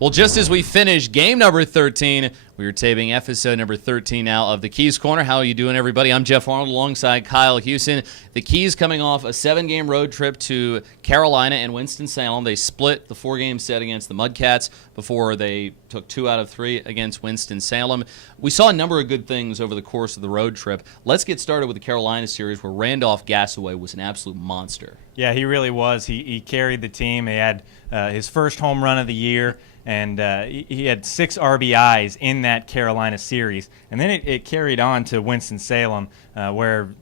Well, just as we finish game number 13, we are taping episode number 13 now of the Keys Corner. How are you doing, everybody? I'm Geoff Arnold alongside Kyle HUSON. The Keys coming off a 7-game road trip to Carolina and Winston-Salem. They split the 4-game set against the Mudcats before they took 2 out of 3 against Winston-Salem. We saw a number of good things over the course of the road trip. Let's get started with the Carolina series, where Randolph Gassaway was an absolute monster. Yeah, he really was. He carried the team. He had his first home run of the year, and he had 6 RBIs in that Carolina series. And then it carried on to Winston-Salem, where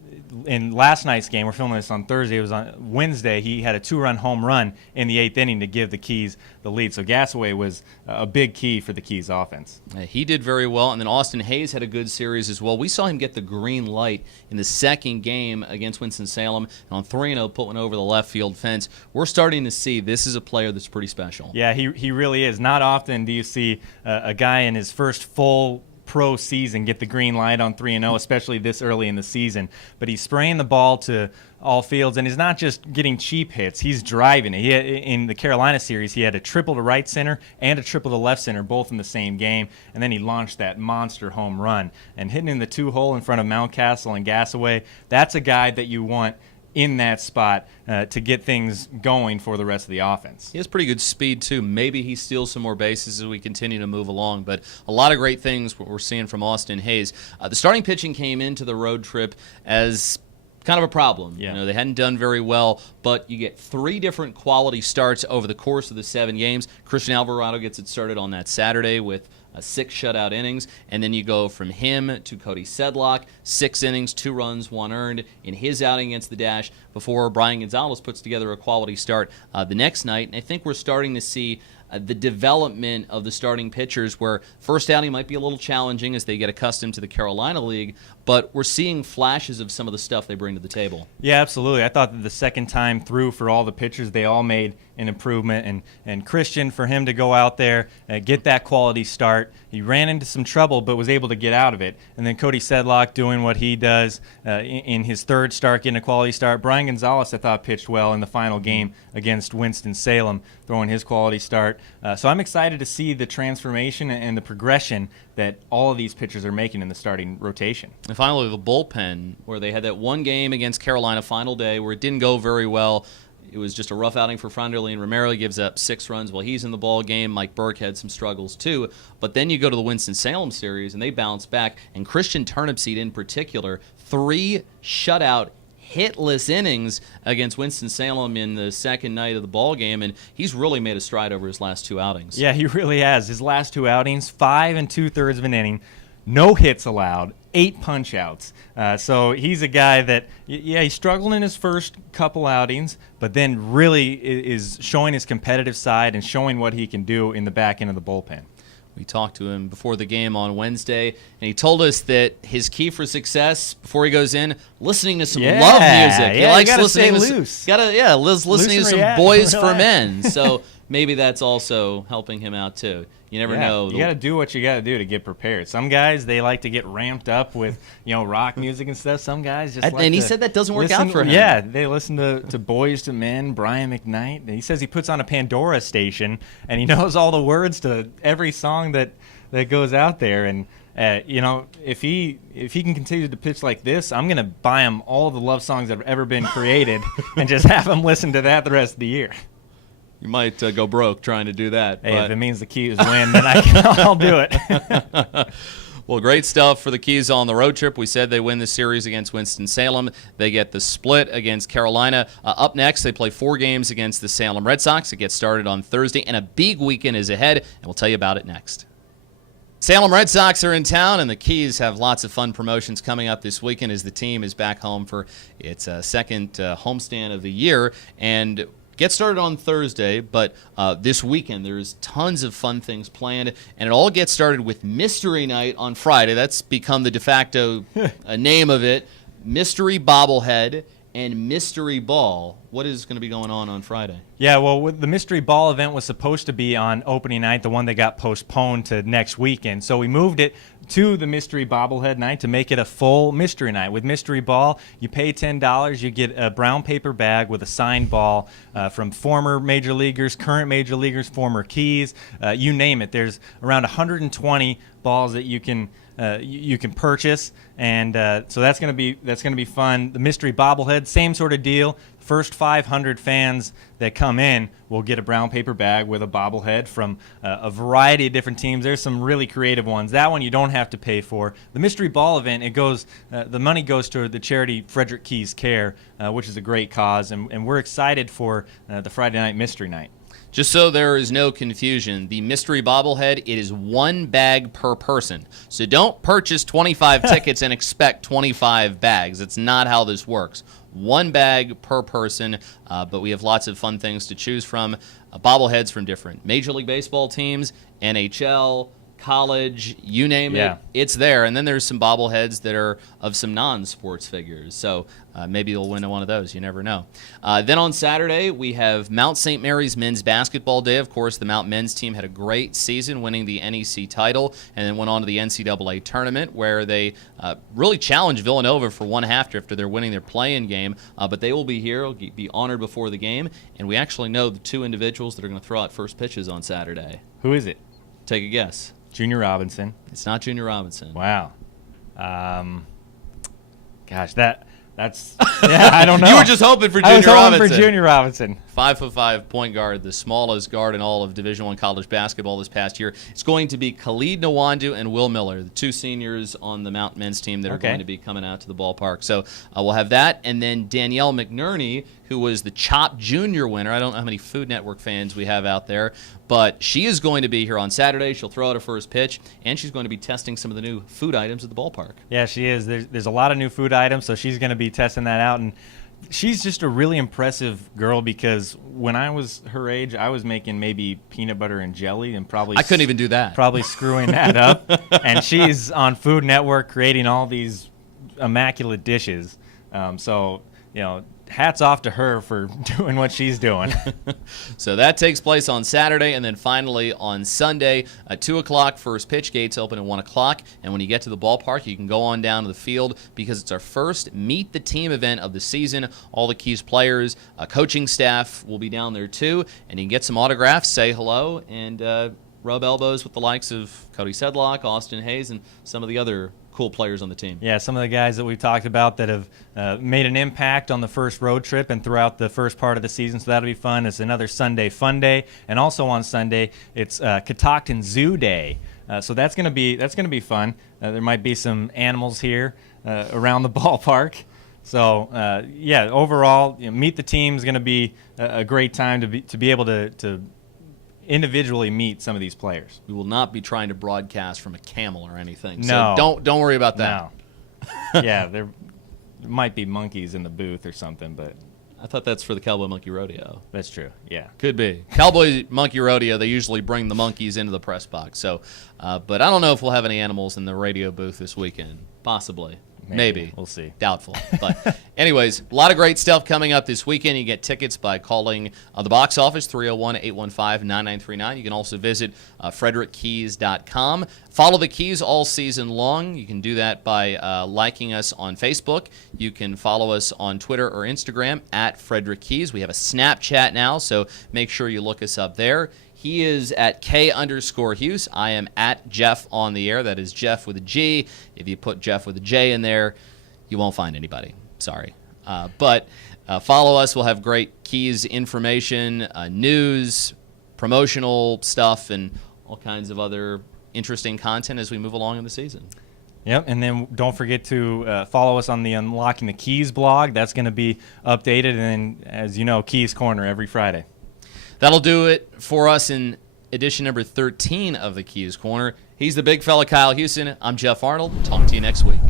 in last night's game, we're filming this on Thursday, it was on Wednesday, he had a 2-run home run in the 8th inning to give the Keys the lead. So Gassaway was a big key for the Keys offense. He did very well, and then Austin Hayes had a good series as well. We saw him get the green light in the 2nd game against Winston-Salem, and on 3-0 put one over the left field fence. We're starting to see this is a player that's pretty special. Yeah, he really is. Not often do you see a guy in his first full pro season get the green light on 3-0, especially this early in the season. But he's spraying the ball to all fields, and he's not just getting cheap hits. He's driving it. In the Carolina series, he had a triple to right center and a triple to left center, both in the same game, and then he launched that monster home run. And hitting in the 2-hole in front of Mountcastle and Gassaway, that's a guy that you want in that spot to get things going for the rest of the offense. He has pretty good speed, too. Maybe he steals some more bases as we continue to move along, but a lot of great things what we're seeing from Austin Hayes. The starting pitching came into the road trip as kind of a problem. Yeah. You know, they hadn't done very well, but you get 3 different quality starts over the course of the 7 games. Christian Alvarado gets it started on that Saturday with 6 shutout innings, and then you go from him to Cody Sedlock, 6 innings, 2 runs, 1 earned in his outing against the Dash before Brian Gonzalez puts together a quality start the next night. And I think we're starting to see the development of the starting pitchers, where first outing might be a little challenging as they get accustomed to the Carolina League, but we're seeing flashes of some of the stuff they bring to the table. Yeah, absolutely. I thought that the second time through for all the pitchers, they all made an improvement. And Christian, for him to go out there, get that quality start, he ran into some trouble but was able to get out of it. And then Cody Sedlock doing what he does in his 3rd start, getting a quality start. Brian Gonzalez, I thought, pitched well in the final game against Winston-Salem, throwing his quality start. So I'm excited to see the transformation and the progression that all of these pitchers are making in the starting rotation. And finally, the bullpen, where they had that one game against Carolina final day where it didn't go very well. It was just a rough outing for Fronderly, and Romero gives up 6 runs while he's in the ball game. Mike Burke had some struggles too. But then you go to the Winston-Salem series, and they bounce back. And Christian Turnipseed in particular, 3 shutout hitless innings against Winston-Salem in the 2nd night of the ball game, and he's really made a stride over his last 2 outings. Yeah, he really has. His last 2 outings, 5 2/3 of an inning, no hits allowed, 8 punch-outs. So he's a guy that, yeah, he struggled in his first couple outings, but then really is showing his competitive side and showing what he can do in the back end of the bullpen. We talked to him before the game on Wednesday, and he told us that his key for success before he goes in, listening to some love music. He likes listening to listening to some Boys for Men. So maybe that's also helping him out too. You never know. You got to do what you got to do to get prepared. Some guys, they like to get ramped up with, rock music and stuff. Some guys just like and he said that doesn't work out for him. Yeah, they listen to Boys to Men, Brian McKnight. He says he puts on a Pandora station, and he knows all the words to every song that goes out there. And if he can continue to pitch like this, I'm gonna buy him all the love songs that have ever been created, and just have him listen to that the rest of the year. You might go broke trying to do that. Hey, if it means the Keys win, then I'll do it. Well, great stuff for the Keys on the road trip. We said they win the series against Winston-Salem. They get the split against Carolina. Up next, they play 4 games against the Salem Red Sox. It gets started on Thursday, and a big weekend is ahead, and we'll tell you about it next. Salem Red Sox are in town, and the Keys have lots of fun promotions coming up this weekend as the team is back home for its 2nd homestand of the year. And get started on Thursday, but this weekend there's tons of fun things planned, and it all gets started with Mystery Night on Friday. That's become the de facto name of it. Mystery Bobblehead and Mystery Ball. what is going to be going on Friday? Yeah, well, the Mystery Ball event was supposed to be on opening night, the one that got postponed to next weekend. So we moved it to the Mystery Bobblehead night to make it a full mystery night. With Mystery Ball, you pay $10, you get a brown paper bag with a signed ball from former major leaguers, current major leaguers, former Keys, you name it. There's around 120 balls that you can purchase, and so that's gonna be fun. The Mystery Bobblehead, same sort of deal. First 500 fans that come in will get a brown paper bag with a bobblehead from a variety of different teams. There's some really creative ones. That one you don't have to pay for. The Mystery Ball event, the money goes to the charity Frederick Keys Care, which is a great cause, and we're excited for the Friday night mystery night. Just so there is no confusion, the Mystery Bobblehead, it is one bag per person. So don't purchase 25 tickets and expect 25 bags. It's not how this works. One bag per person, but we have lots of fun things to choose from. Bobbleheads from different Major League Baseball teams, NHL, college, you name it, it's there. And then there's some bobbleheads that are of some non-sports figures. So maybe you'll win one of those. You never know. Then on Saturday, we have Mount St. Mary's Men's Basketball Day. Of course, the Mount men's team had a great season, winning the NEC title, and then went on to the NCAA tournament, where they really challenged Villanova for one half after they're winning their play-in game. But they will be here, will be honored before the game. And we actually know the two individuals that are going to throw out first pitches on Saturday. Who is it? Take a guess. Junior Robinson. It's not Junior Robinson. Wow. Gosh, that's I don't know. You were just hoping for Junior Robinson. I was hoping for Junior Robinson. 5'5" point guard, the smallest guard in all of Division I college basketball this past year. It's going to be Khalid Nwandu and Will Miller, the two seniors on the Mount men's team that are going to be coming out to the ballpark. So we'll have that. And then Danielle McNerney, who was the CHOP Junior winner. I don't know how many Food Network fans we have out there, but she is going to be here on Saturday. She'll throw out her first pitch, and she's going to be testing some of the new food items at the ballpark. Yeah, she is. There's a lot of new food items, so she's going to be testing that out. And she's just a really impressive girl, because when I was her age, I was making maybe peanut butter and jelly, and I couldn't even do that. Probably screwing that up. And she's on Food Network creating all these immaculate dishes. So, hats off to her for doing what she's doing. So that takes place on Saturday, and then finally on Sunday at 2 o'clock, first pitch. Gates open at 1 o'clock, and when you get to the ballpark, you can go on down to the field, because it's our first Meet the Team event of the season. All the Keys players, coaching staff will be down there too, and you can get some autographs, say hello, and rub elbows with the likes of Cody Sedlock, Austin Hayes, and some of the other cool players on the team. Yeah, some of the guys that we've talked about that have made an impact on the first road trip and throughout the first part of the season, so that'll be fun. It's another Sunday fun day, and also on Sunday it's Catoctin Zoo Day, so that's gonna be fun. There might be some animals here around the ballpark. So overall, Meet the Team is gonna be a great time to be able to individually meet some of these players. We will not be trying to broadcast from a camel or anything. No. So don't worry about that. No. Yeah, there might be monkeys in the booth or something, but I thought that's for the Cowboy Monkey Rodeo. That's true, yeah. Could be. Cowboy Monkey Rodeo, they usually bring the monkeys into the press box. So, but I don't know if we'll have any animals in the radio booth this weekend. Possibly. Maybe. We'll see. Doubtful. But anyways, a lot of great stuff coming up this weekend. You get tickets by calling the box office, 301-815-9939. You can also visit frederickkeys.com. Follow the Keys all season long. You can do that by liking us on Facebook. You can follow us on Twitter or Instagram at Frederick Keys. We have a Snapchat now, so make sure you look us up there. He is at K_Hughes. I am at Geoff on the air. That is Jeff with a G. If you put Jeff with a J in there, you won't find anybody. Sorry. But follow us. We'll have great Keys information, news, promotional stuff, and all kinds of other interesting content as we move along in the season. Yep, and then don't forget to follow us on the Unlocking the Keys blog. That's going to be updated, and then, as you know, Keys Corner every Friday. That'll do it for us in edition number 13 of the Keys Corner. He's the big fella, Kyle HUSON. I'm Jeff Arnold. Talk to you next week.